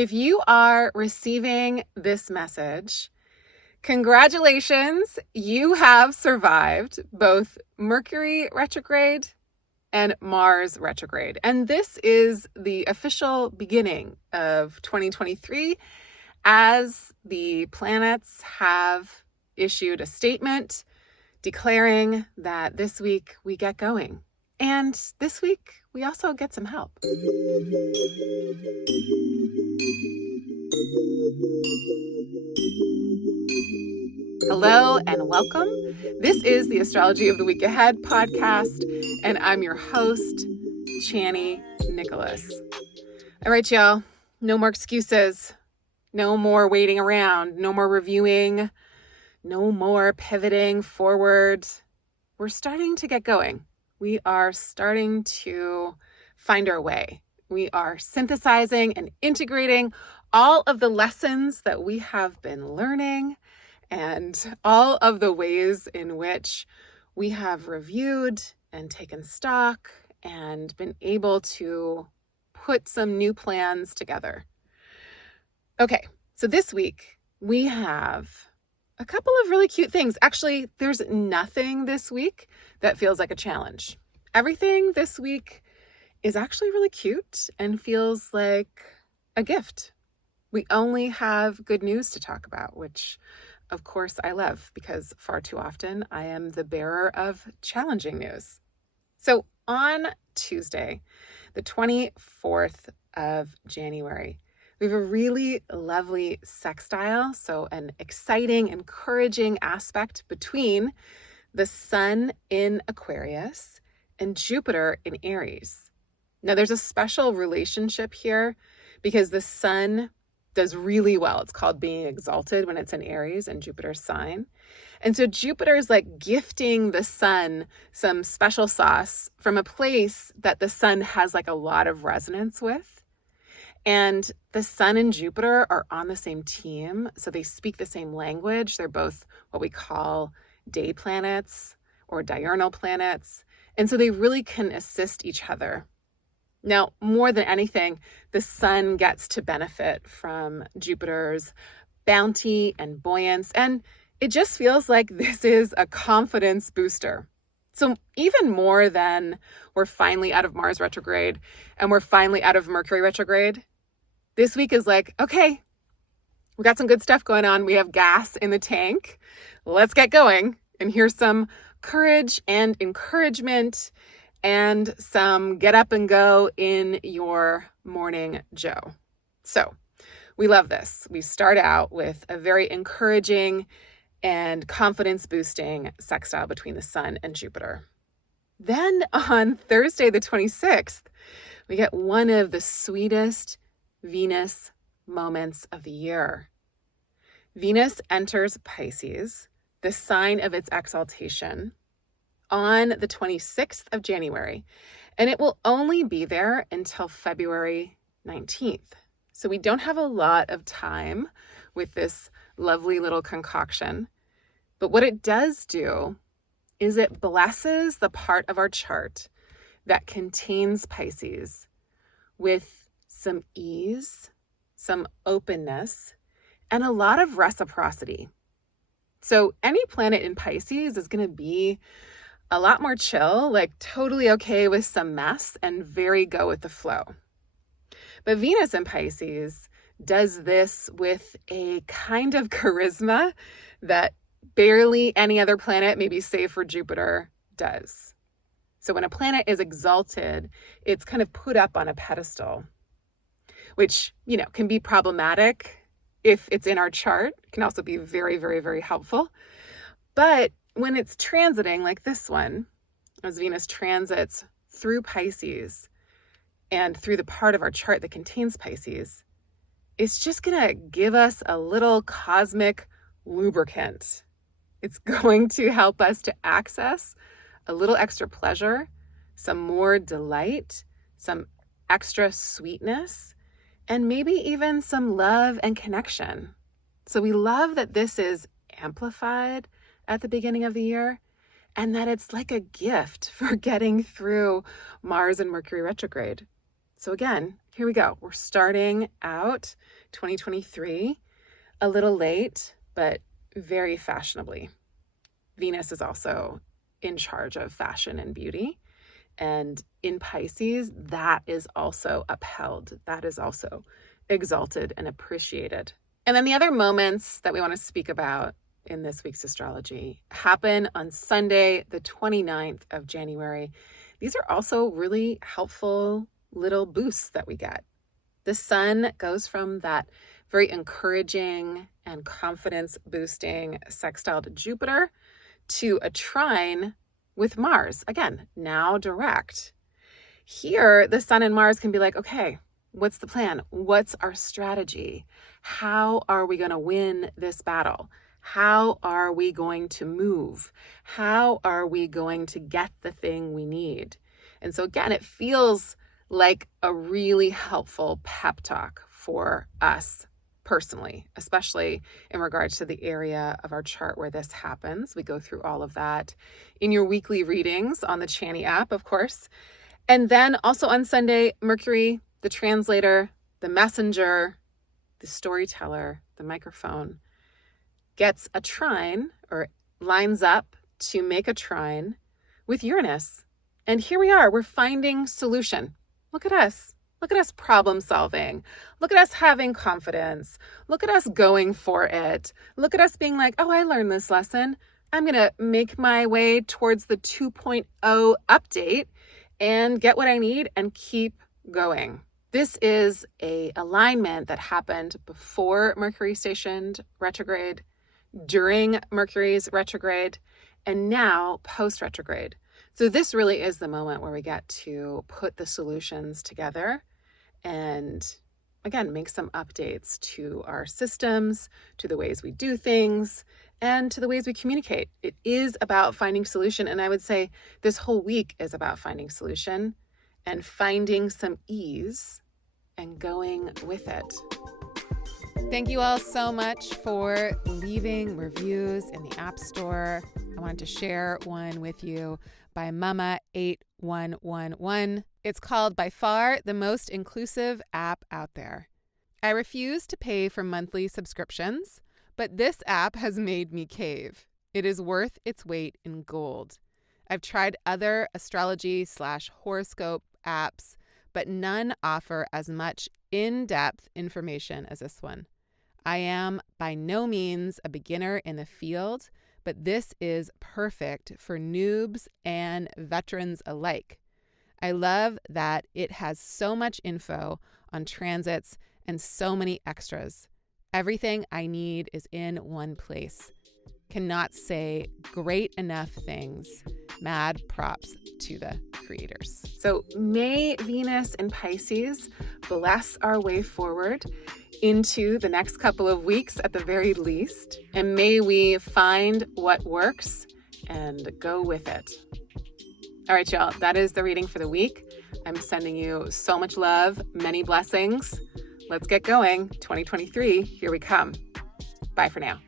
If you are receiving this message, congratulations, you have survived both Mercury retrograde and Mars retrograde. And this is the official beginning of 2023 as the planets have issued a statement declaring that this week we get going. And this week we also get some help. Hello and welcome. This is the Astrology of the Week Ahead podcast, and I'm your host, Chani Nicholas. All right, y'all, no more excuses, no more waiting around, no more reviewing, no more pivoting forward. We're starting to get going. We are starting to find our way. We are synthesizing and integrating all of the lessons that we have been learning and all of the ways in which we have reviewed and taken stock and been able to put some new plans together. Okay, so this week we have a couple of really cute things. Actually, there's nothing this week that feels like a challenge. Everything this week is actually really cute and feels like a gift. We only have good news to talk about, which of course I love because far too often I am the bearer of challenging news. So on Tuesday, the 24th of January, we have a really lovely sextile, so an exciting, encouraging aspect between the Sun in Aquarius and Jupiter in Aries. Now there's a special relationship here because the Sun does really well. It's called being exalted when it's in Aries and Jupiter's sign. And so Jupiter is like gifting the Sun some special sauce from a place that the Sun has like a lot of resonance with. And the Sun and Jupiter are on the same team, so they speak the same language. They're both what we call day planets or diurnal planets. And so they really can assist each other. Now, more than anything, the Sun gets to benefit from Jupiter's bounty and buoyance, and it just feels like this is a confidence booster. So even more than we're finally out of Mars retrograde and we're finally out of Mercury retrograde, this week is like, okay, we got some good stuff going on. We have gas in the tank. Let's get going. And here's some courage and encouragement and some get up and go in your morning Joe. So we love this. We start out with a very encouraging and confidence boosting sextile between the Sun and Jupiter. Then on Thursday, the 26th, we get one of the sweetest Venus moments of the year. Venus enters Pisces, the sign of its exaltation, on the 26th of January, and it will only be there until February 19th. So we don't have a lot of time with this lovely little concoction, but what it does do is it blesses the part of our chart that contains Pisces with some ease, some openness, and a lot of reciprocity. So any planet in Pisces is going to be a lot more chill, like totally okay with some mess and very go with the flow. But Venus in Pisces does this with a kind of charisma that barely any other planet, maybe save for Jupiter, does. So when a planet is exalted, it's kind of put up on a pedestal, which, can be problematic if it's in our chart. It can also be very, very, very helpful. But when it's transiting like this one, as Venus transits through Pisces and through the part of our chart that contains Pisces, it's just going to give us a little cosmic lubricant. It's going to help us to access a little extra pleasure, some more delight, some extra sweetness, and maybe even some love and connection. So we love that this is amplified at the beginning of the year, and that it's like a gift for getting through Mars and Mercury retrograde. So again, here we go. We're starting out 2023 a little late, but very fashionably. Venus is also in charge of fashion and beauty. And in Pisces, that is also upheld. That is also exalted and appreciated. And then the other moments that we want to speak about in this week's astrology happen on Sunday, the 29th of January. These are also really helpful little boosts that we get. The sun goes from that very encouraging and confidence boosting sextile to Jupiter to a trine with Mars. Again, now direct. Here, the sun and Mars can be like, okay, what's the plan? What's our strategy? How are we going to win this battle? How are we going to move? How are we going to get the thing we need? And so again, it feels like a really helpful pep talk for us personally, especially in regards to the area of our chart where this happens. We go through all of that in your weekly readings on the Chani app, of course. And then also on Sunday, Mercury, the translator, the messenger, the storyteller, the microphone, gets a trine or lines up to make a trine with Uranus. And here we are, we're finding solution. Look at us. Look at us problem solving. Look at us having confidence. Look at us going for it. Look at us being like, oh, I learned this lesson. I'm going to make my way towards the 2.0 update and get what I need and keep going. This is a alignment that happened before Mercury stationed retrograde, during Mercury's retrograde, and now post-retrograde. So this really is the moment where we get to put the solutions together and, again, make some updates to our systems, to the ways we do things, and to the ways we communicate. It is about finding solution. And I would say this whole week is about finding solution and finding some ease and going with it. Thank you all so much for leaving reviews in the App Store. I wanted to share one with you by Mama8111. It's called By Far the Most Inclusive App Out There. I refuse to pay for monthly subscriptions, but this app has made me cave. It is worth its weight in gold. I've tried other astrology/horoscope apps, but none offer as much in-depth information as this one. I am by no means a beginner in the field, but this is perfect for noobs and veterans alike. I love that it has so much info on transits and so many extras. Everything I need is in one place. Cannot say great enough things. Mad props to the creators. So may Venus in Pisces bless our way forward into the next couple of weeks at the very least. And may we find what works and go with it. All right, y'all, that is the reading for the week. I'm sending you so much love, many blessings. Let's get going. 2023, here we come. Bye for now.